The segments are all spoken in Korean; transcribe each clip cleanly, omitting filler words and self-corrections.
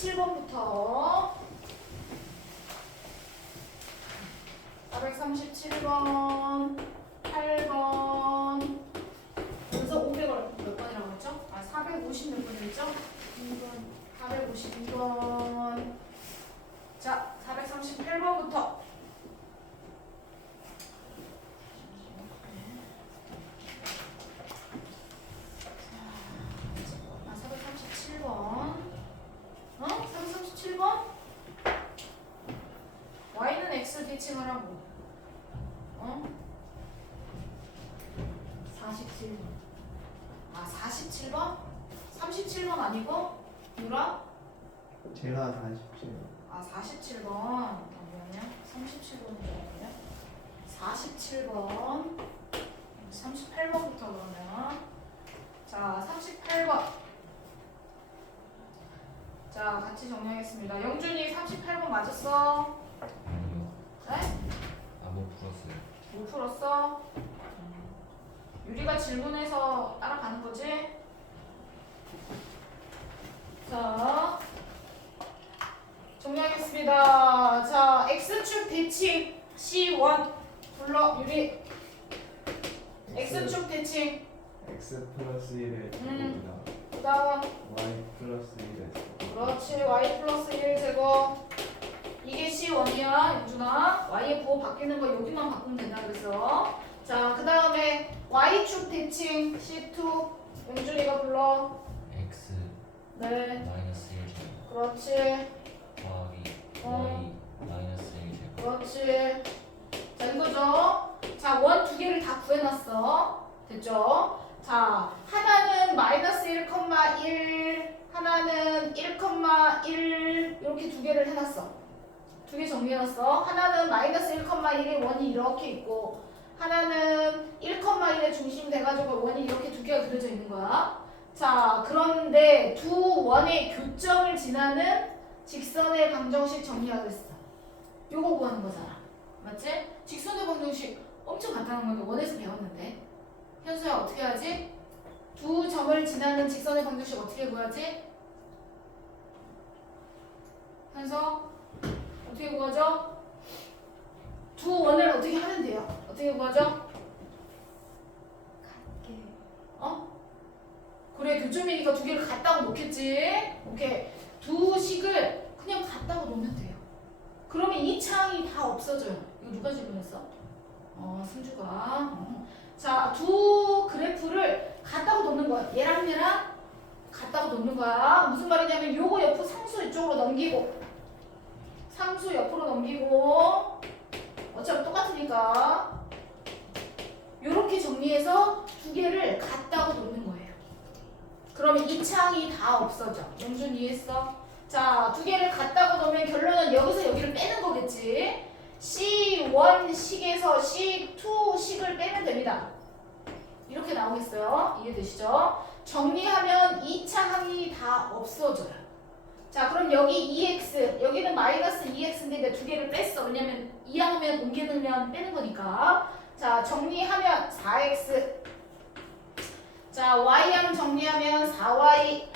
437번부터 437번, 8번, 그래서 500원 몇 번이라고 했죠? 450 몇 번이었죠? 2번, 452번. 자, 438번부터. 자, 437번. 437번? y는 x 대칭을 하고 47번. 47번? 37번 아니고 누라? 제가 47. 47번. 잠깐만요. 37번이거든요. 47번. 38번부터 그러면. 자, 38번. 자, 같이 정리하겠습니다. 영준이 38번 맞았어? 아니요. 네? 못 풀었어요. 못 풀었어? 유리가 질문해서 따라가는 거지? 자, 정리하겠습니다. 자, X축 대칭 C1 불러 유리. X축 대칭. X 플러스 1의 제곱이다. 그 다음 Y 플러스 1의 제곱. 그렇지. Y 플러스 1 제곱. 이게 C1이야 영준아. Y의 부호 바뀌는 거 여기만 바꾸면 된다 그랬어. 자, 그 다음에 Y축 대칭 C2 영준이가 불러. x 네, 마이너스 1 제곱 그렇지. 더하기 y 마이너스 1 제곱. 그렇지. 자, 이거죠. 자, 원 두 개를 다 구해놨어. 됐죠? 자, 하나는 마이너스 1,1, 하나는 1,1 이렇게 두 개를 해놨어. 두 개 정리해놨어. 하나는 마이너스 1,1의 원이 이렇게 있고 하나는 1,1의 중심 돼가지고 원이 이렇게 두 개가 그려져 있는 거야. 자, 그런데 두 원의 교점을 지나는 직선의 방정식 정리하겠어. 요거 구하는 거잖아. 맞지? 직선의 방정식 엄청 간단한 건데 원에서 배웠는데. 현수야 어떻게 하지? 두 점을 지나는 직선의 방정식 어떻게 구하지? 현수 어떻게 구하죠? 두 원을 어떻게 하면 돼요? 어떻게 구하죠? 같게. 그래, 교점이니까 두 개를 갖다가 놓겠지? 오케이. 두 식을 그냥 갖다가 놓으면 돼요. 그러면 이 창이 다 없어져요. 이거 누가 질문했어? 승주가. 자, 두 그래프를 갖다가 놓는 거야. 얘랑 얘랑 갖다가 놓는 거야. 무슨 말이냐면 요거 옆으로 상수 이쪽으로 넘기고 상수 옆으로 넘기고 어차피 똑같으니까 요렇게 정리해서 두 개를 갖다가 놓는 거예요. 그러면 이 창이 다 없어져. 영준 이해했어? 자, 두 개를 갖다가 놓으면 결론은 여기서 여기를 빼는 거겠지. C1식에서 C2식을 빼면 됩니다. 이렇게 나오겠어요. 이해되시죠? 정리하면 2차 항이 다 없어져요. 자, 그럼 여기 2x, 여기는 마이너스 2x인데 내가 두 개를 뺐어. 왜냐면 2항면 옮기면 빼는 거니까. 자, 정리하면 4x. 자, y항 정리하면 4y.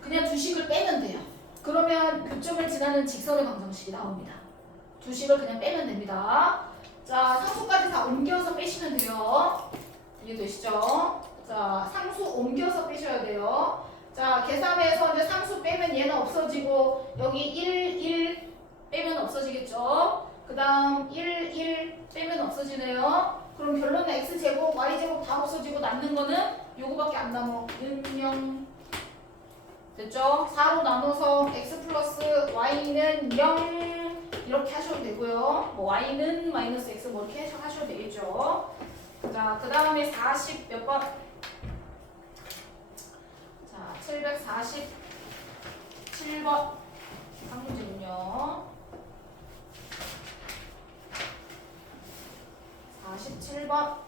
그냥 두 식을 빼면 돼요. 그러면 교점을 지나는 직선의 방정식이 나옵니다. 두 식을 그냥 빼면 됩니다. 자, 상수까지 다 옮겨서 빼시면 돼요. 이해되시죠? 자, 상수 옮겨서 빼셔야 돼요. 자, 계산해서 이제 상수 빼면 얘는 없어지고 여기 1, 1 빼면 없어지겠죠? 그 다음 1, 1 빼면 없어지네요. 그럼 결론은 x제곱, y제곱 다 없어지고 남는 거는 요거밖에 안 남어. 1, 0 됐죠? 4로 나눠서 x 플러스 y는 0 이렇게 하셔도 되고요. 뭐 y는 마이너스 x 뭐 이렇게 하셔도 되겠죠. 자, 그 다음에 40 몇 번? 자, 747번 상문제군요. 47번.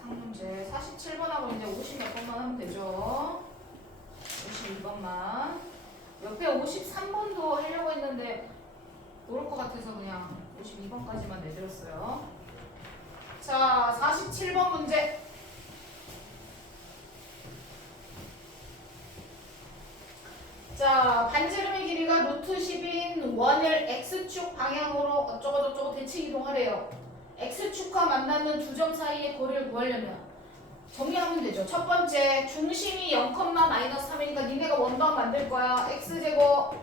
상문제 47번하고 이제 50 몇 번만 하면 되죠. 52번만. 옆에 53번도 하려고 했는데 모를 것 같아서 그냥 52번까지만 내드렸어요. 자, 47번 문제. 자, 반지름의 길이가 루트 10인 원을 x축 방향으로 어쩌고저쩌고 대칭 이동하래요. x축과 만나는 두 점 사이의 거리를 구하려면 정리하면 되죠. 첫 번째, 중심이 0,-3이니까 니네가 원방 만들 거야. x제곱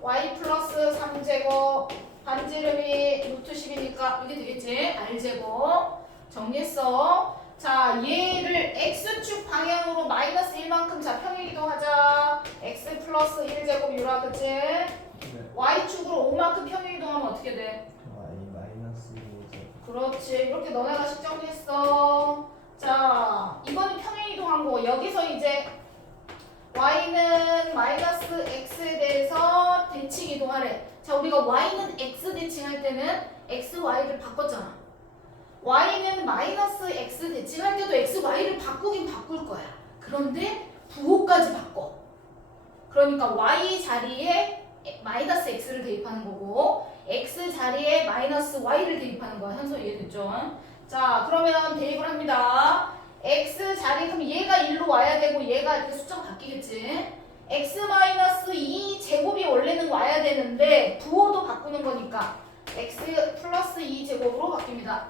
y 플러스 3제곱 반지름이 루트 10이니까 이게 되겠지? r제곱 정리했어. 자, 얘를 x축 방향으로 마이너스 1만큼 자 평행 이동하자. x 플러스 1제곱 유라 그치? 네. y축으로 5만큼 평행 이동하면 어떻게 돼? y 마이너스 5죠. 그렇지. 이렇게 너네가 식정했어. 자, 이거는 평행 이동한 거고 여기서 이제 y는 마이너스 x에 대해서 대칭 이동하래. 자, 우리가 y는 x 대칭할 때는 x, y를 바꿨잖아. y는 마이너스 x 대칭할 때도 x, y를 바꾸긴 바꿀 거야. 그런데 부호까지 바꿔. 그러니까 y 자리에 마이너스 x를 대입하는 거고 x 자리에 마이너스 y를 대입하는 거야. 현서 이해됐죠? 자, 그러면 대입을 합니다. x 자리 그럼 얘가 1로 와야 되고 얘가 이렇게 숫자가 바뀌겠지. x 마이너스 2 제곱이 원래는 와야 되는데 부호도 바꾸는 거니까 x 플러스 2 제곱으로 바뀝니다.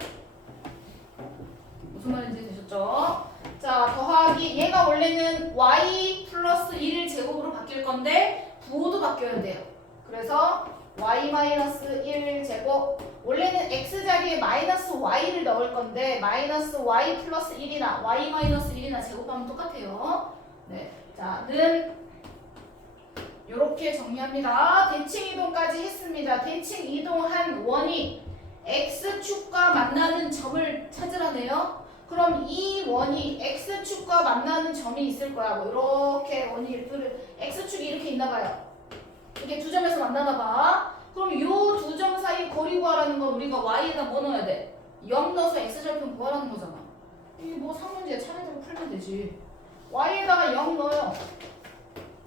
무슨 말인지 되셨죠? 자, 더하기 얘가 원래는 y 플러스 1 제곱으로 바뀔 건데 부호도 바뀌어야 돼요. 그래서 y 마이너스 1 제곱 원래는 x 자리에 마이너스 y를 넣을 건데 마이너스 y 플러스 1이나 y 마이너스 1이나 제곱하면 똑같아요. 네, 자, 는 이렇게 정리합니다. 대칭 이동까지 했습니다. 대칭 이동한 원이 x축과 만나는 점을 찾으라네요. 그럼 이 원이 x축과 만나는 점이 있을 거야. 뭐 이렇게 원이 x축이 이렇게 있나 봐요. 이렇게 두 점에서 만나나 봐. 그럼 이 두 점 사이 거리 구하라는 건 우리가 y에다 뭐 넣어야 돼? 0 넣어서 x절편 구하라는 거잖아. 이게 뭐 상문제 차례대로 풀면 되지. y에다가 0 넣어요.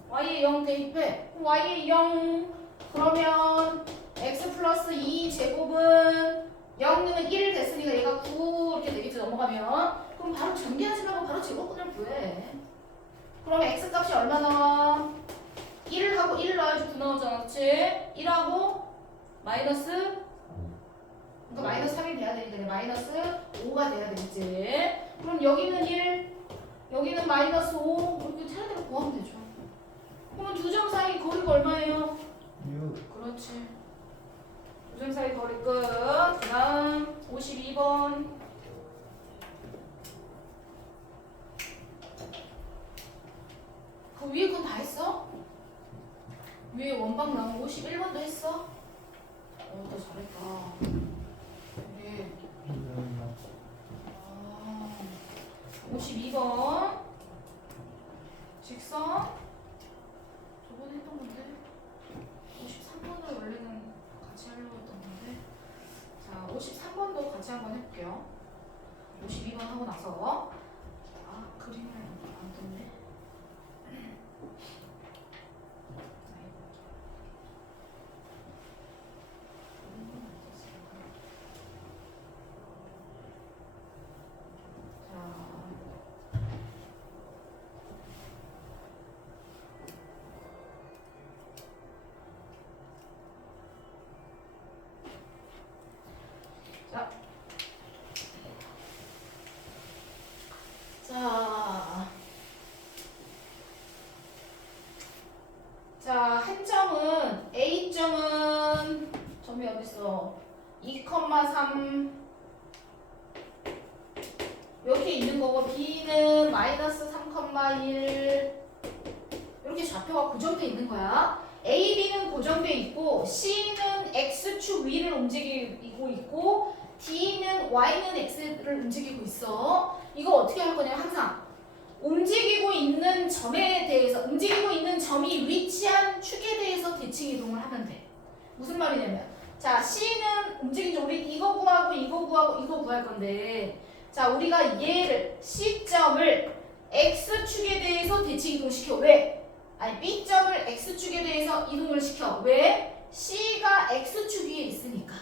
y에 0 대입해. y에 0 그러면 x 플러스 2 제곱은 0은 1 됐으니까 얘가 9 이렇게 되겠지 넘어가면. 그럼 바로 전개하지 말고 바로 제곱근을 구해. 그럼 x 값이 얼마 나와? 1하고 1 넣어야지 9 나오잖아. 그치? 1하고 마이너스 그러니까 마이너스 3이 돼야 되니까 마이너스 5가 돼야 되겠지. 그럼 여기는 1 여기는 마이너스 5 이렇게 차례대로 구하면 되죠. 그러면 두 점 사이 거리가 얼마예요? 6. 그렇지. 두 점 사이 거리 끝. 그 다음 52번. 그 위에 건 다 했어? 위에 원방 나온 51번도 했어? 너 잘했다. 그래. 감사합니다. 52번. 직선. 저번에 했던 건데. 53번을 원래는 같이 하려고 했던 건데. 자, 53번도 같이 한번 해볼게요. 52번 하고 나서. 아, 그림을 안 떴네. 자, 한 점은 A점은 점이 어딨어? 2,3 이렇게 있는 거고 B는 마이너스 3,1 이렇게 좌표가 고정돼 있는 거야. A, B는 고정돼 있고 C는 X축 위를 움직이고 있고 D는 Y는 X를 움직이고 있어. 이거 어떻게 할 거냐면 항상 움직이고 있는 점에 대해서 움직이고 있는 점이 위치한 축에 대해서 대칭 이동을 하면 돼. 무슨 말이냐면 자, C는 움직이죠. 우리 이거 구하고 이거 구하고 이거 구할 건데 자, 우리가 얘를 C점을 X축에 대해서 대칭 이동시켜. 왜? 아니 B점을 X축에 대해서 이동을 시켜. 왜? C가 X축 위에 있으니까.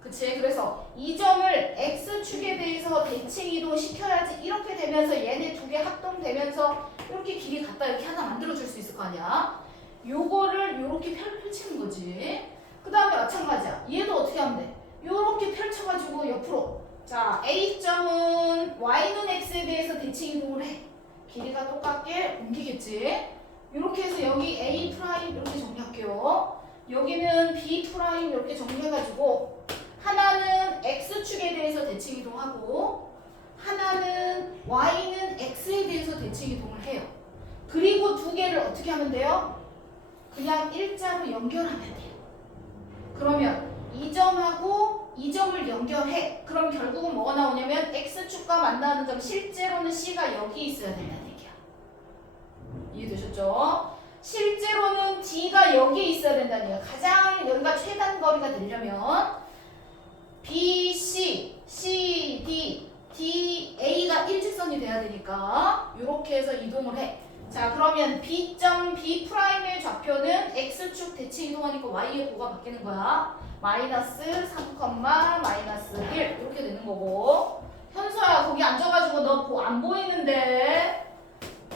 그치? 그래서 이 점을 X축에 대해서 대칭 이동 시켜야지. 이렇게 되면서 얘네 두 개 합동되면서 이렇게 길이 같다 이렇게 하나 만들어줄 수 있을 거 아니야. 요거를 요렇게 펼치는 거지. 그 다음에 마찬가지야. 얘도 어떻게 하면 돼? 요렇게 펼쳐가지고 옆으로. 자, A점은 Y는 X에 대해서 대칭 이동을 해. 길이가 똑같게 옮기겠지. 요렇게 해서 여기 A 프라임 이렇게 정리할게요. 여기는 B 프라임 이렇게 정리해가지고 하나는 X축에 대해서 대칭 이동하고 하나는 Y는 X에 대해서 대칭 이동을 해요. 그리고 두 개를 어떻게 하면 돼요? 그냥 일자로 연결하면 돼요. 그러면 이 점하고 이 점을 연결해. 그럼 결국은 뭐가 나오냐면 X축과 만나는 점, 실제로는 C가 여기 있어야 된다는 얘기야. 이해되셨죠? 실제로는 D가 여기 있어야 된다는 얘기야. 가장 여기가 최단 거리가 되려면 B, C, C, D, D, A가 일직선이 돼야 되니까 이렇게 해서 이동을 해. 자, 그러면 B점 B'의 좌표는 X축 대칭 이동하니까 Y의 고가 바뀌는 거야. 마이너스 3, 마이너스 1 이렇게 되는 거고. 현서야 거기 앉아가지고 너 안 보이는데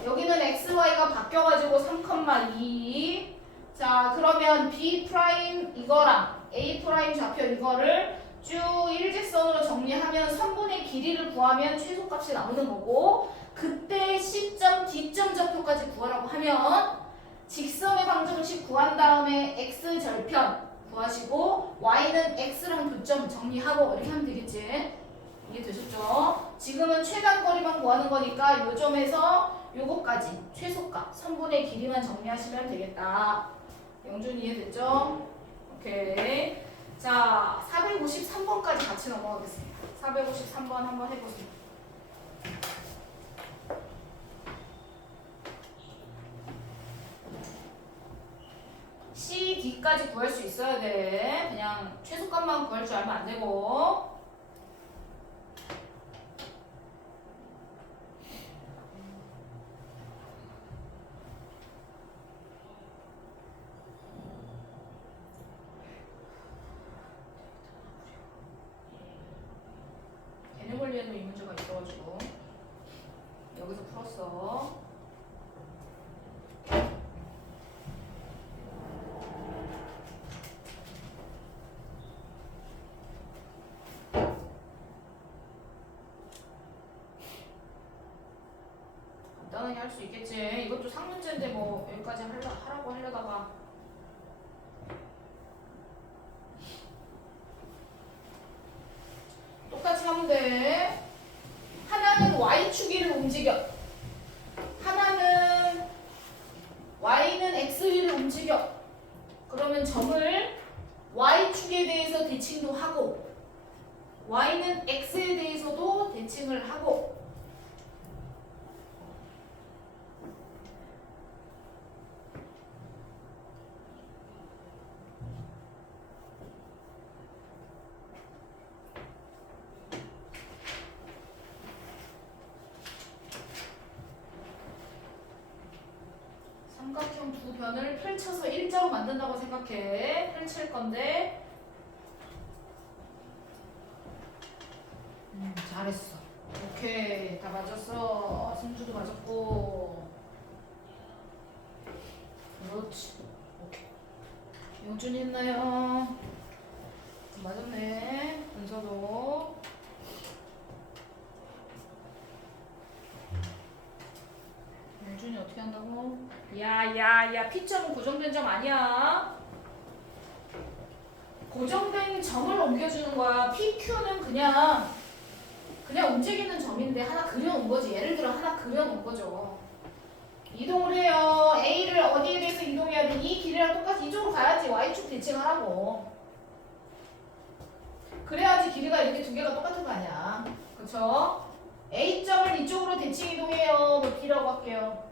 여기는 XY가 바뀌어가지고 3,2. 자, 그러면 B' 이거랑 A' 좌표 이거를 쭉 일직선으로 정리하면 선분의 길이를 구하면 최소값이 나오는 거고, 그때 C점, D점 좌표까지 구하라고 하면 직선의 방정식 구한 다음에 X 절편 구하시고 Y는 X랑 교점 정리하고 이렇게 하면 되겠지. 이해되셨죠? 지금은 최단 거리만 구하는 거니까 요 점에서 요거까지 최소값 선분의 길이만 정리하시면 되겠다. 영준 이해됐죠? 오케이. 자, 453번까지 같이 넘어가겠습니다. 453번 한번 해보세요. C, D까지 구할 수 있어야 돼. 그냥 최소값만 구할 줄 알면 안 되고. 개념원리에도 이 문제가 있어가지고 여기서 풀었어. 간단하게 할 수 있겠지. 이것도 상문제인데 뭐 여기까지 하라고 하려다가 똑같이 하면 돼. 하나는 Y축위를 움직여. 하나는 Y는 X위를 움직여. 그러면 점을 Y축에 대해서 대칭도 하고 Y는 X에 대해서도 대칭을 하고, 삼각형 두 변을 펼쳐서 일자로 만든다고 생각해. 펼칠 건데 잘했어. 오케이, 다 맞았어. 승주도 맞았고. 그렇지. 오케이. 영준이 했나요? 맞았네. 은서도. 영준이 어떻게 한다고? 야, P점은 고정된 점 아니야. 고정된 점을 옮겨주는 거야. PQ는 그냥 움직이는 점인데 하나 그려놓은 거지. 예를 들어 하나 그려놓은 거죠. 이동을 해요. A를 어디에 대해서 이동해야 돼? 이 길이랑 똑같이 이쪽으로 가야지. Y축 대칭하라고. 그래야지 길이가 이렇게 두 개가 똑같은 거 아니야. 그쵸? A점을 이쪽으로 대칭 이동해요. 뭐 B라고 할게요.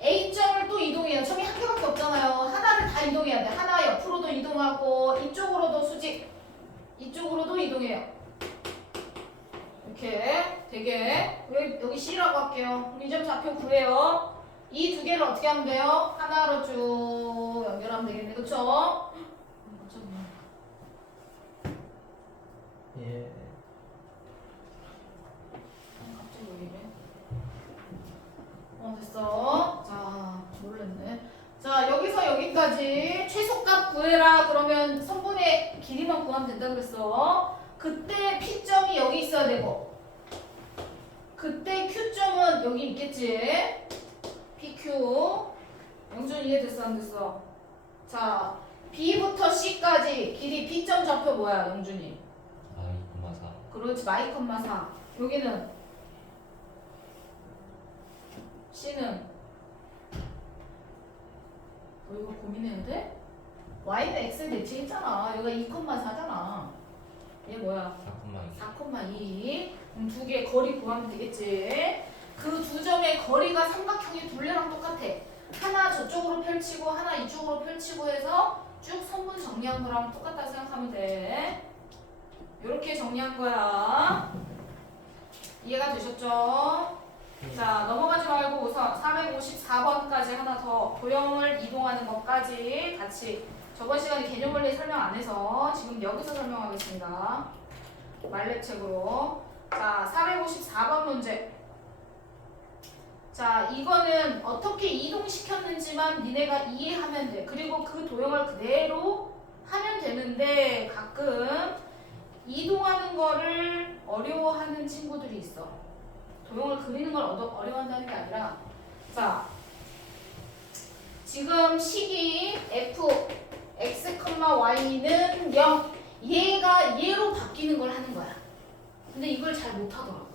A점을 또 이동해요. 점이 한 개밖에 없잖아요. 하나를 다 이동해야 돼. 하나 옆으로도 이동하고 이쪽으로도 수직, 이쪽으로도 이동해요. 이렇게 되게 여기 C라고 할게요. 이 점 좌표 구해요. 이 두 개를 어떻게 하면 돼요? 하나로 쭉 연결하면 되겠네. 그쵸? 예. 갑자기 왜 이래? 됐어. 자, 모르겠네. 자, 여기서 여기까지 최소값 구해라. 그러면 성분의 길이만 구하면 된다 그랬어. 그때 P점이 여기 있어야 되고, 그때 Q점은 여기 있겠지. PQ. 영준 이해됐어 안 됐어? 자, B부터 C까지 길이 B점 좌표 뭐야 영준이? I, 4. 그렇지, 마이 컴마 4. 여기는 C는 이거 고민해야 돼? Y는 X에 대칭했잖아. 여기가 2 컴마 4잖아. 얘 뭐야? 4,2. 그럼 두 개 거리 구하면 되겠지. 그 두 점의 거리가 삼각형의 둘레랑 똑같아. 하나 저쪽으로 펼치고 하나 이쪽으로 펼치고 해서 쭉 선분 정리한 거랑 똑같다 생각하면 돼. 이렇게 정리한 거야. 이해가 되셨죠? 자, 넘어가지 말고 우선 454번까지 하나 더 도형을 이동하는 것까지 같이 저번 시간에 개념 원리 설명 안 해서 지금 여기서 설명하겠습니다. 말렙책으로. 자, 454번 문제. 자, 이거는 어떻게 이동시켰는지만 니네가 이해하면 돼. 그리고 그 도형을 그대로 하면 되는데 가끔 이동하는 거를 어려워하는 친구들이 있어. 도형을 그리는 걸 어려워한다는 게 아니라, 자, 지금 식이 f x, y는 0. 얘가 얘로 바뀌는 걸 하는 거야. 근데 이걸 잘 못하더라고요.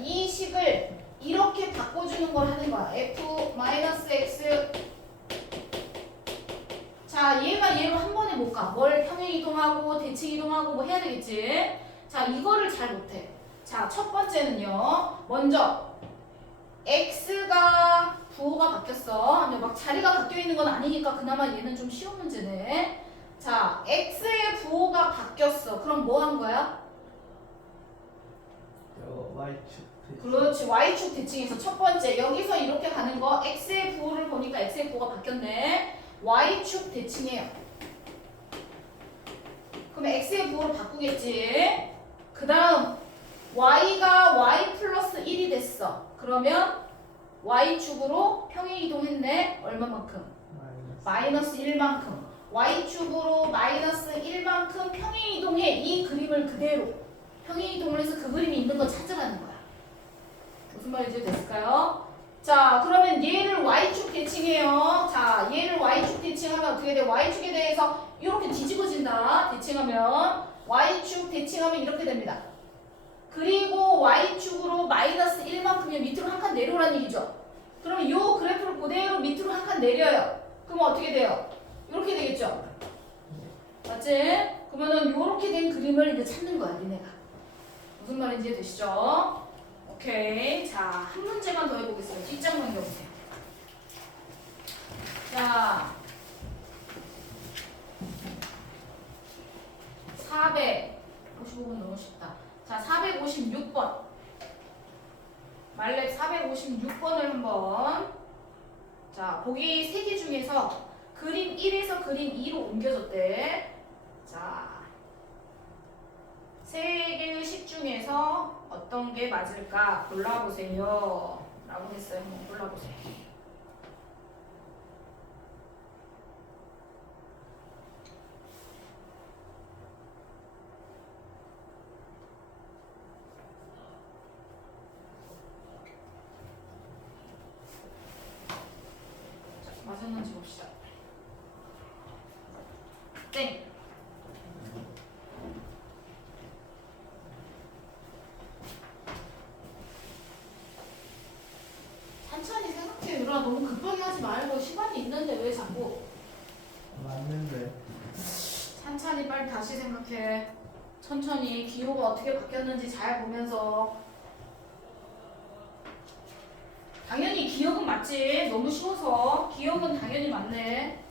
이 식을 이렇게 바꿔주는 걸 하는 거야. f-x. 자, 얘가 얘로 한 번에 못 가. 뭘 평행 이동하고 대칭 이동하고 뭐 해야 되겠지? 자, 이거를 잘 못해. 자, 첫 번째는요. 먼저 x가 부호가 바뀌었어. 근데 막 자리가 바뀌어 있는 건 아니니까 그나마 얘는 좀 쉬운 문제네. 자, x의 부호가 바뀌었어. 그럼 뭐 한 거야? Y축 대칭. 그렇지, y축 대칭에서 첫 번째 여기서 이렇게 가는 거 x의 부호를 보니까 x의 부호가 바뀌었네. y축 대칭이에요. 그럼 x의 부호를 바꾸겠지. 그 다음 y가 y 플러스 1이 됐어. 그러면 y축으로 평행 이동했네. 얼마만큼? 마이너스 1만큼. y축으로 마이너스 1만큼 평행 이동해. 이 그림을 그대로 평행 이동을 해서 그 그림이 있는 거 찾으라는 거야. 무슨 말인지 됐을까요? 자, 그러면 얘를 y축 대칭해요. 자, 얘를 y축 대칭하면 어떻게 돼? y축에 대해서 이렇게 뒤집어진다. 대칭하면 y축 대칭하면 이렇게 됩니다. 그리고 y축으로 마이너스 1만큼이면 밑으로 한 칸 내려오라는 얘기죠. 그러면 이 그래프를 그대로 밑으로 한 칸 내려요. 그러면 어떻게 돼요? 이렇게 되겠죠? 맞지? 그러면은 이렇게 된 그림을 이제 찾는 거야, 니네가. 무슨 말인지 되시죠? 오케이. 자, 한 문제만 더 해보겠습니다. 뒷장 넘겨보세요. 자, 455번 너무 쉽다. 자, 456번. 말렙 456번을 한번. 자, 보기 3개 중에서 그림 1에서 그림 2로 옮겨줬대. 자, 3개의 식 중에서 어떤 게 맞을까 골라보세요. 라고 했어요. 한번 골라보세요. 맞았는지 봅시다. 땡. 천천히 생각해. 유라 너무 급하게 하지 말고 시간이 있는데 왜 자꾸 맞는데. 천천히 빨리 다시 생각해. 천천히 기호가 어떻게 바뀌었는지 잘 보면서. 당연히 기억은 맞지. 너무 쉬워서 기억은 당연히 맞네.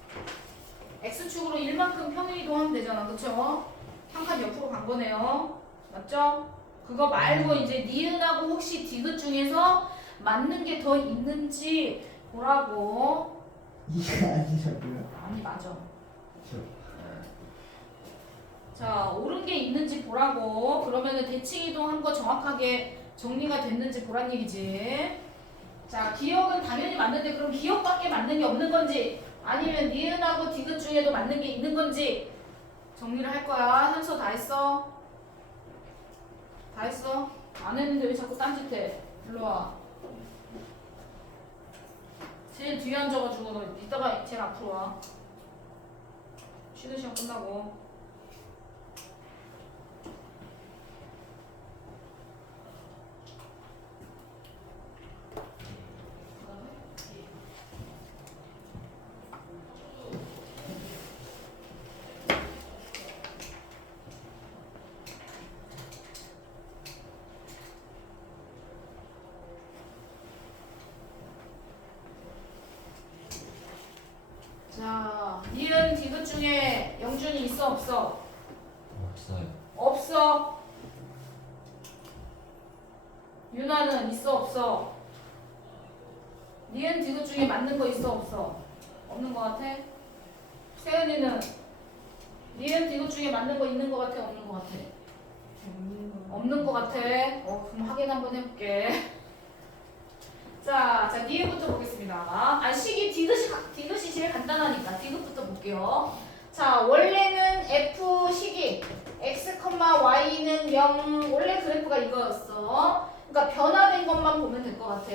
X축으로 1만큼 평행 이동하면 되잖아. 그쵸? 한 칸 옆으로 간 거네요. 맞죠? 그거 말고 이제 니은하고 혹시 디귿 중에서 맞는 게 더 있는지 보라고. 이가 아니라고요. 아니 맞아. 저. 자, 옳은 게 있는지 보라고. 그러면은 대칭 이동한 거 정확하게 정리가 됐는지 보란 얘기지. 자, 기억은 당연히 맞는데 그럼 기억밖에 맞는 게 없는 건지 아니면 니은하고 디귿 중에도 맞는 게 있는 건지 정리를 할 거야. 현서 다 했어? 다 했어? 안 했는데 왜 자꾸 딴짓해? 일로 와. 제일 뒤에 앉아가지고 너 이따가 제일 앞으로 와. 쉬는 시간 끝나고. 자, 니은 디귿 중에 영준이 있어 없어? 없어요. 없어. 유나는 있어 없어? 니은 디귿 중에 맞는 거 있어 없어? 없는 거 같아? 세은이는 니은 디귿 중에 맞는 거 있는 거 같아? 없는 거 같아? 없는 거 같아. 그럼 확인 한번 해볼게. 자, 니은부터 보겠습니다. 식이 디귿이 제일 간단하니까 디귿부터 볼게요. 자, 원래는 F 식이 x, y는 0. 원래 그래프가 이거였어. 그러니까 변화된 것만 보면 될 것 같아.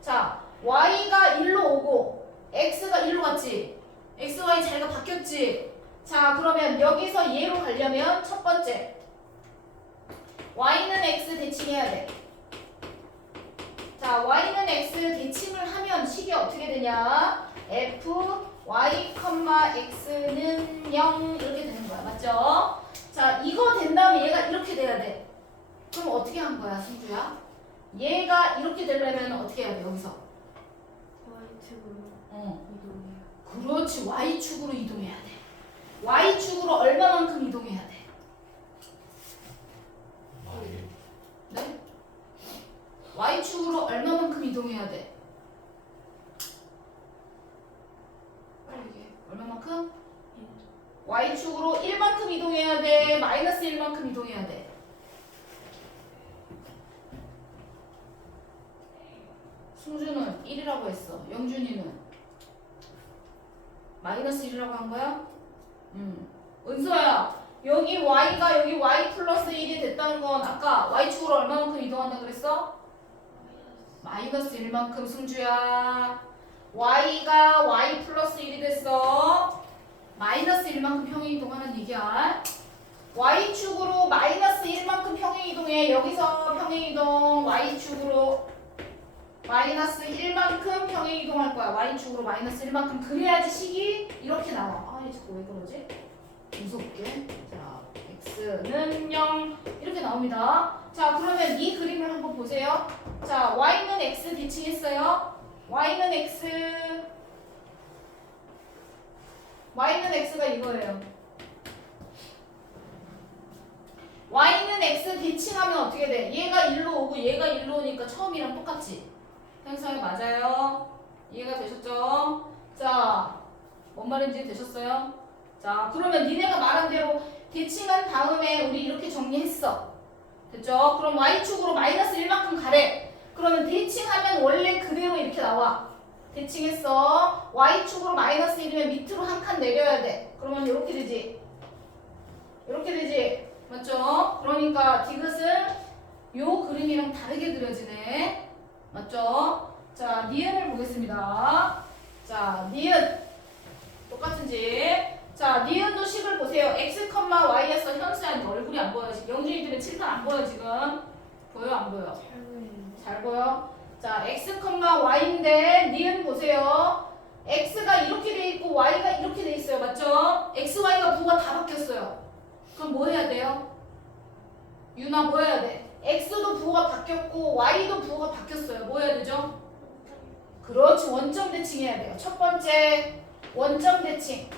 자, y가 1로 오고 x가 1로 갔지. x, y 자리가 바뀌었지. 자, 그러면 여기서 얘로 가려면 첫 번째 y는 x 대칭해야 돼. 자, y는 x 대칭을 하면 식이 어떻게 되냐? f, y, x는 0 이렇게 되는 거야. 맞죠? 자, 이거 된 다음에 얘가 이렇게 돼야 돼. 그럼 어떻게 한 거야, 승주야? 얘가 이렇게 되려면 어떻게 해야 돼, 여기서? Y축으로 이동해요. 그렇지, y축으로 이동해야 돼. y축으로 얼마만큼 이동해야 돼? 네? y축으로 얼마만큼 이동해야 돼? 빨리 얘기해. 얼마만큼? y축으로 1만큼 이동해야 돼? 마이너스 1만큼 이동해야 돼? 승주는 1이라고 했어. 영준이는 마이너스 1이라고 한 거야? 은서야, 여기 y가 여기 y 플러스 1이 됐다는 건 아까 y축으로 얼마만큼 이동한다 그랬어? 마이너스 1만큼. 승주야, y가 y 플러스 1이 됐어. 마이너스 1만큼 평행 이동하는 얘기야. y축으로 마이너스 1만큼 평행 이동해. 여기서 평행 이동 y축으로 마이너스 1만큼 평행 이동할 거야. y축으로 마이너스 1만큼. 그래야지 식이 이렇게 나와. 이 자꾸 왜 그러지? 무섭게. 자, x는 0 이렇게 나옵니다. 자, 그러면 이 그림을 한번 보세요. 자, y는 x 대칭했어요. y는 x가 이거예요. y는 x 대칭하면 어떻게 돼? 얘가 1로 오고 얘가 1로 오니까 처음이랑 똑같지? 현상이 맞아요. 이해가 되셨죠? 자, 뭔 말인지 되셨어요? 자, 그러면 니네가 말한 대로 대칭한 다음에 우리 이렇게 정리했어. 됐죠? 그럼 y축으로 마이너스 1만큼 가래. 그러면 대칭하면 원래 그대로 이렇게 나와. 대칭했어. y축으로 마이너스 1이면 밑으로 한 칸 내려야 돼. 그러면 이렇게 되지. 이렇게 되지. 맞죠? 그러니까 디귿은 요 그림이랑 다르게 그려지네. 맞죠? 자, 니은을 보겠습니다. 자, 니은 똑같은지. 자, 니은도 식을 보세요. x, y에서 현수야 얼굴이 안 보여. 지금 영준이들의 칠판 안 보여 지금. 보여 안 보여? 잘 보여? 자, x, y인데 니은 보세요. x가 이렇게 돼 있고 y가 이렇게 돼 있어요. 맞죠? x, y가 부호가 다 바뀌었어요. 그럼 뭐 해야 돼요? 유나 뭐 해야 돼? x도 부호가 바뀌었고 y도 부호가 바뀌었어요. 뭐 해야 되죠? 그렇지, 원점 대칭해야 돼요. 첫 번째 원점 대칭.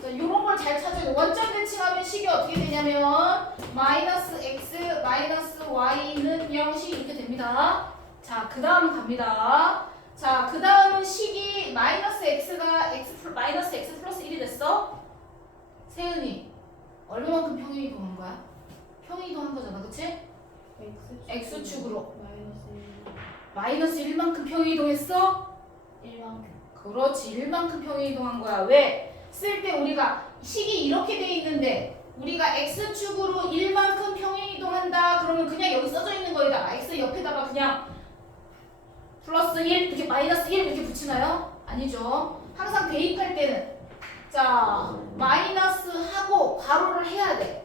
자, 요런 걸 잘 찾아야 돼. 원점 대칭하면 식이 어떻게 되냐면 마이너스 x 마이너스 y는 0씩 이렇게 됩니다. 자, 그 다음 갑니다. 자, 그 다음은 식이 마이너스 x가 마이너스 x 플러스 1이 됐어. 세은이 얼마만큼 평행 이동한 거야? 평행 이동한 거잖아, 그치? X축으로 마이너스 마이너스 1만큼 평행 이동했어? 1만큼. 그렇지 1만큼 평행 이동한 거야. 왜? 쓸 때 우리가 식이 이렇게 돼 있는데 우리가 X축으로 1만큼 평행 이동한다 그러면 그냥 여기 써져 있는 거에다가 X 옆에다가 그냥 플러스 1 이렇게 마이너스 1 이렇게 붙이나요? 아니죠. 항상 대입할 때는 자 마이너스 하고 괄호를 해야 돼.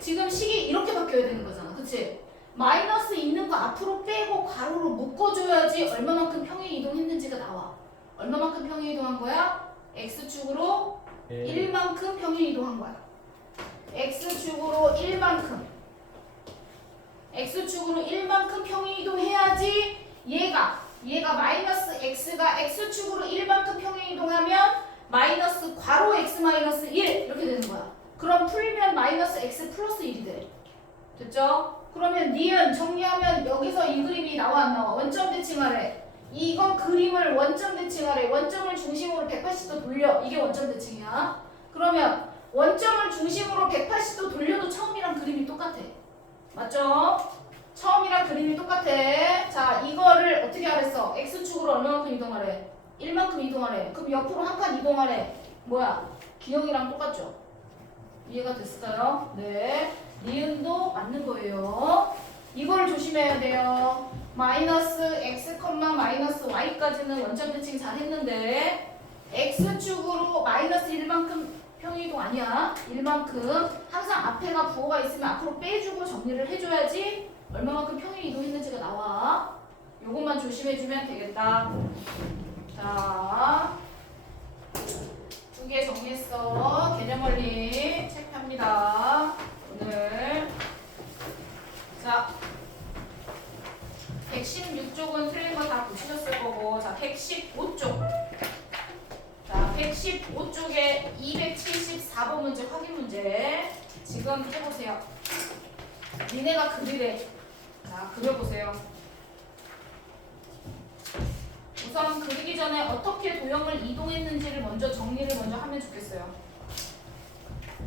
지금 식이 이렇게 바뀌어야 되는 거잖아. 그치? 마이너스 있는 거 앞으로 빼고 괄호로 묶어줘야지 얼마만큼 평행 이동했는지가 나와. 얼마만큼 평행 이동한 거야? X축으로 1만큼 평행 이동한 거야. X축으로 1만큼. X축으로 1만큼 평행 이동해야지 얘가 마이너스 X가 X축으로 1만큼 평행 이동하면 마이너스 괄호 X 마이너스 1 이렇게 되는 거야. 그럼 풀면 마이너스 X 플러스 1이 돼. 됐죠? 그러면 니은 정리하면 여기서 이 그림이 나와 안 나와? 원점 대칭하래. 이거 그림을 원점 대칭하래. 원점을 중심으로 180도 돌려. 이게 원점 대칭이야. 그러면 원점을 중심으로 180도 돌려도 처음이랑 그림이 똑같아. 맞죠? 처음이랑 그림이 똑같아. 자, 이거를 어떻게 하랬어? X축으로 얼마만큼 이동하래? 1만큼 이동하래. 그럼 옆으로 한 칸 이동하래. 뭐야? 기억이랑 똑같죠? 이해가 됐을까요? 네. 니은도 맞는 거예요. 이걸 조심해야 돼요. 마이너스 x, 마이너스 y까지는 원점 대칭 잘 했는데 x축으로 마이너스 1만큼 평행이동 아니야. 1만큼. 항상 앞에가 부호가 있으면 앞으로 빼주고 정리를 해줘야지 얼마만큼 평행이동 했는지가 나와. 요것만 조심해주면 되겠다. 자, 2개 정리했어. 개념원리 체크합니다. 오늘 자 116쪽은 틀린 거 다 보시셨을 거고 자 115쪽 자 115쪽에 274번 문제 확인 문제 지금 해보세요. 니네가 그리래. 자 그려보세요. 우선 그리기 전에 어떻게 도형을 이동했는지를 먼저 정리를 먼저 하면 좋겠어요.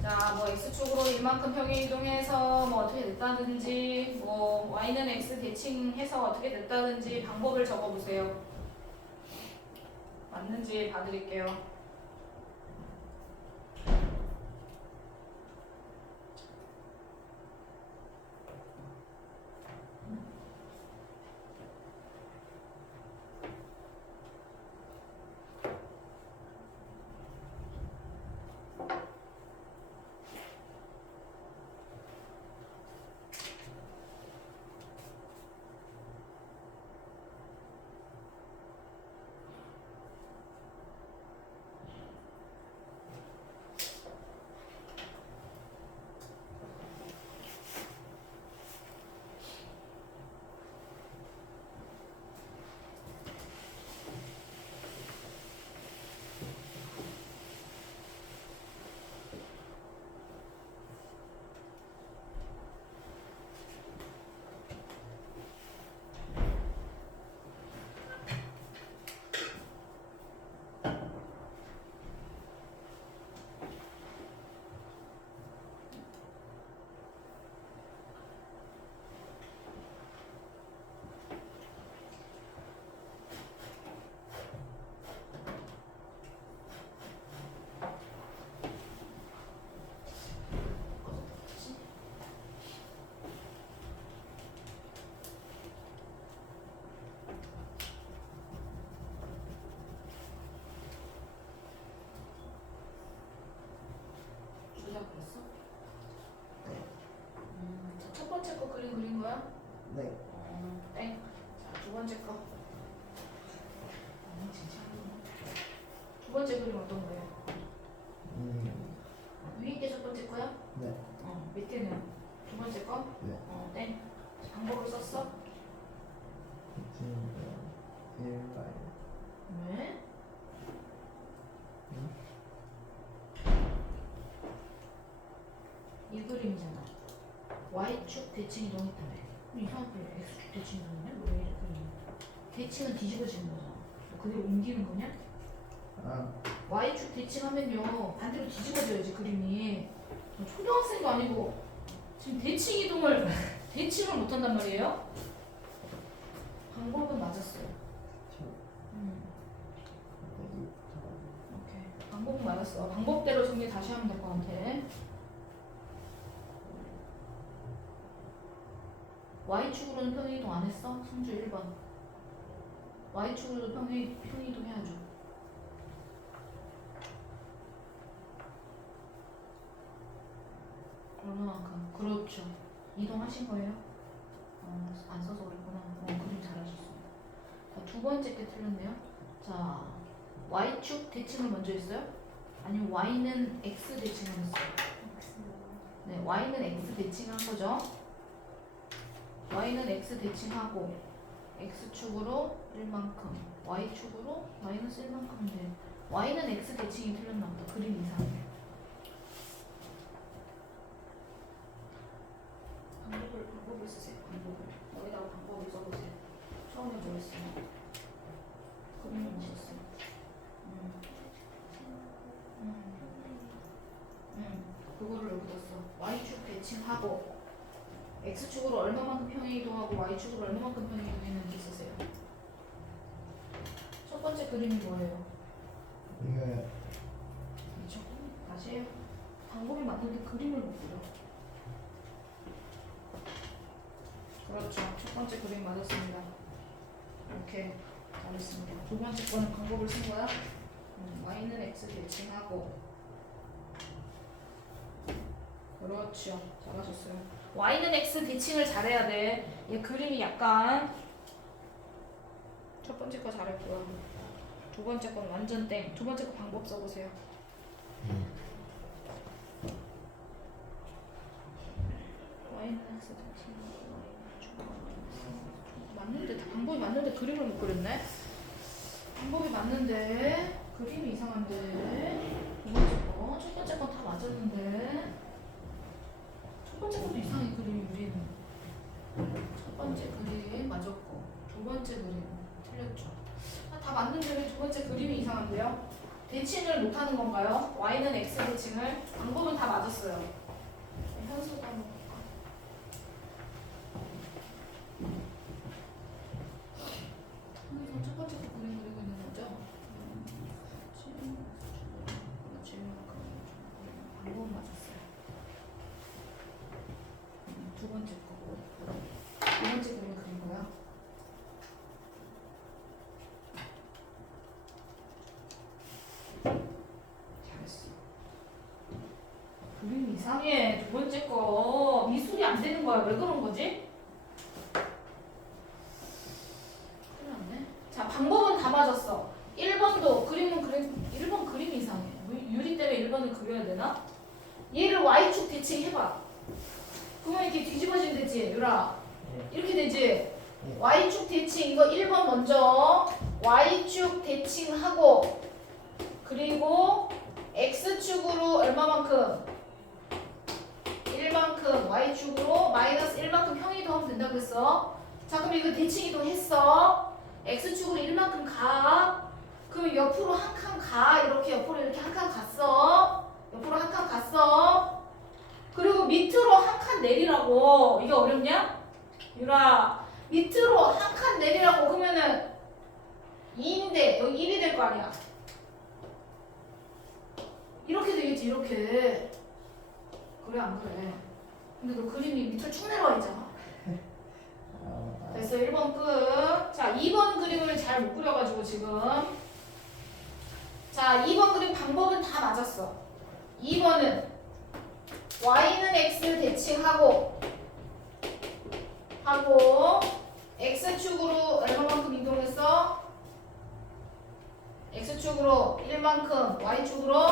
자, 뭐 x축으로 이만큼 평행 이동해서 뭐 어떻게 됐다든지, 뭐 y는 x 대칭해서 어떻게 됐다든지 방법을 적어보세요. 맞는지 봐드릴게요. 그랬어? 자, 첫 번째 거 그린 거야? 네. 땡. 자, 두 번째 거. 두 번째 그림 어떤 거예요? 위에 게 첫 번째 거야? 네. 밑에는 두 번째 거? 네. 땡. 방법을 썼어? 왜? 이 그림이잖아. Y축 대칭 이동했다며. 그럼 이상하게 X축 대칭 이동이냐? 왜 이렇게 대칭은 뒤집어지는 거잖아. 그대로 옮기는 거냐? 아, Y축 대칭하면요 반대로 뒤집어져야지 그림이. 초등학생도 아니고 지금 대칭을 못한단 말이에요. 방법은 맞았어요. 오케이. 방법은 맞았어. 방법대로 정리 다시 하면 될 것 같아. Y축으로는 평행이동 안 했어? 성주 1번. Y축으로도 평행이동 해야죠. 얼마만큼? 그렇죠. 이동하신 거예요? 안 써서 그랬구나. 그림 잘하셨습니다. 자, 두 번째 게 틀렸네요. 자, Y축 대칭을 먼저 했어요? 아니면 Y는 X 대칭을 했어요? 네, Y는 X 대칭한 거죠. Y는 X 대칭하고 X축으로 1만큼, Y축으로 마이너스 1만큼 돼. Y는 X 대칭이 틀렸나 보다. 그림 이상해. 방법을 쓰세요. 방법을. 여기다가 방법을 써보세요. 처음에 뭐였어요? 그림을 보셨어요. 그거를 여기다 써. Y축 대칭하고 X축으로 얼마만큼 평행이동하고 Y축으로 얼마만큼 평행이동했는지 쓰세요. 첫 번째 그림이 뭐예요? 이거 그렇죠. 다시 해요. 방법이 맞는데 그림을 못 그려. 그렇죠. 첫 번째 그림 맞았습니다. 오케이. 잘했습니다. 두 번째 거는 방법을 쓴 거야? Y는 X 대칭하고. 그렇죠. 잘하셨어요. Y는 X 대칭을 잘해야 돼. 얘 그림이 약간 첫 번째 거 잘했고요. 두 번째 거는 완전 땡. 두 번째 거 방법 써보세요. Y는 X 맞는데 방법이 맞는데 그림을 못 그렸네. 방법이 맞는데 그림이 이상한데. 두 번째 거, 첫 번째 건 다 맞았는데. 첫 번째 것도 이상해 그림이 우리는. 첫 번째 그림 맞았고 두 번째 그림 틀렸죠. 다 맞는데 왜 두 번째 그림이 이상한데요? 대칭을 못하는 건가요? Y는 X 대칭을 방법은 다 맞았어요. 현수가 한번 볼까? 그래서 첫 번째 거 그림 그리고 있는 거죠? 그렇지. 방법은 맞았어요. 두 번째 거. 두 번째 그림 그린 거야. 잘했어. 그림 이상해. 두 번째 거 미술이 안 되는 거야. 왜 그런 거지? 큰일 났네. 자, 방법은 다 맞았어. 1번도 1번 그림이 이상해. 유리 때문에 1번을 그려야 되나? 얘를 Y축 대칭 해봐. 그러면 이렇게 뒤집어지면 되지, 유라. 이렇게 되지. Y축 대칭 이거 1번 먼저 Y축 대칭하고 그리고 X축으로 얼마만큼? 1만큼 Y축으로 마이너스 1만큼 평이동하면 된다고 그랬어. 자, 그럼 이거 대칭이동 했어. X축으로 1만큼 가. 그럼 옆으로 한 칸 가. 이렇게 옆으로 이렇게 한 칸 갔어. 옆으로 한 칸 갔어. 그리고 밑으로 한 칸 내리라고. 이게 어렵냐? 유라, 밑으로 한 칸 내리라고. 그러면은 2인데 여기 1이 될 거 아니야. 이렇게 되겠지. 이렇게. 그래 안 그래? 근데 너 그림이 밑으로 쭉 내려와 있잖아. 됐어. 1번 끝. 자, 2번 그림을 잘 못 그려가지고 지금. 자, 2번 그림 방법은 다 맞았어. 2번은 Y는 X 대칭하고 X축으로 얼마만큼 이동했어? X축으로 1만큼, Y축으로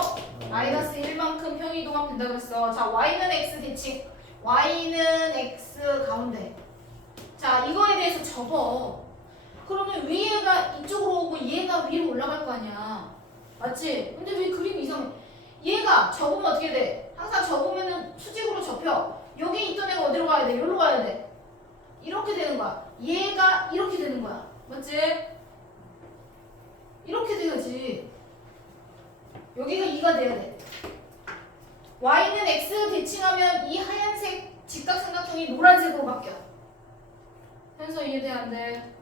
마이너스 1만큼 평이동하면 된다고 했어. 자, Y는 X 대칭. Y는 X 가운데. 자, 이거에 대해서 접어. 그러면 위에가 이쪽으로 오고 얘가 위로 올라갈 거 아니야. 맞지? 근데 왜 그림이 이상해? 얘가 접으면 어떻게 돼? 항상 접으면은 수직으로 접혀. 여기 있던 애가 어디로 가야 돼? 여기로 가야 돼. 이렇게 되는 거야. 얘가 이렇게 되는 거야. 맞지? 이렇게 돼야지. 여기가 2가 돼야 돼. Y는 X x 대칭하면 이 하얀색 직각삼각형이 노란색으로 바뀌어. 현서 이해돼 안 돼?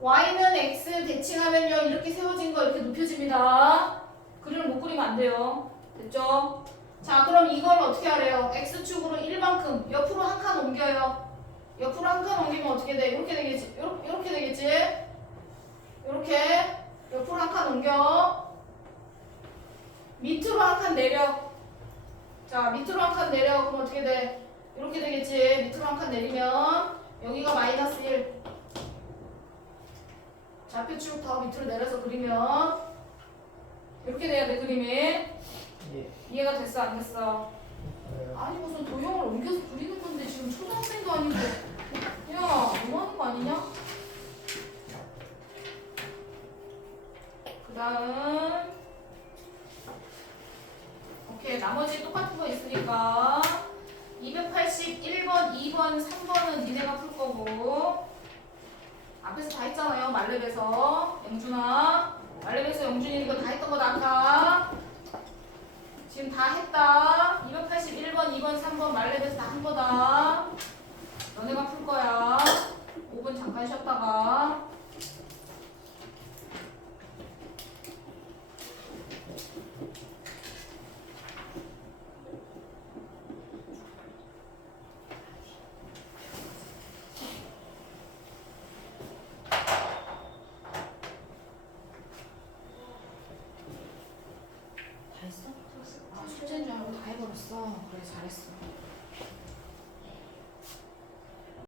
y는 x 대칭하면요 이렇게 세워진 거 이렇게 눕혀집니다. 그림을 못 그리면 안 돼요. 됐죠? 자 그럼 이걸 어떻게 하래요? x축으로 1만큼 옆으로 한 칸 옮겨요. 옆으로 한 칸 옮기면 어떻게 돼? 이렇게 되겠지? 이렇게 되겠지? 이렇게 옆으로 한 칸 옮겨. 밑으로 한 칸 내려. 자 밑으로 한 칸 내려. 그럼 어떻게 돼? 이렇게 되겠지? 밑으로 한 칸 내리면 여기가 마이너스 1. 좌표축 더 밑으로 내려서 그리면 이렇게 돼야 돼 그림이. 예. 이해가 됐어 안 됐어? 네. 아니 무슨 도형을 옮겨서 그리는 건데 지금 초등학생도 아니고 야 너무하는 거 아니냐? 그 다음 오케이 나머지 똑같은 거 있으니까 281번, 2번, 3번은 니네가 풀 거고 앞에서 다 했잖아요 말렙에서 영준아 말렙에서 영준이 이거 다 했던 거다 아까 지금 다 했다 281번, 2번, 3번 말렙에서 다 한 거다 너네가 풀 거야 5분 잠깐 쉬었다가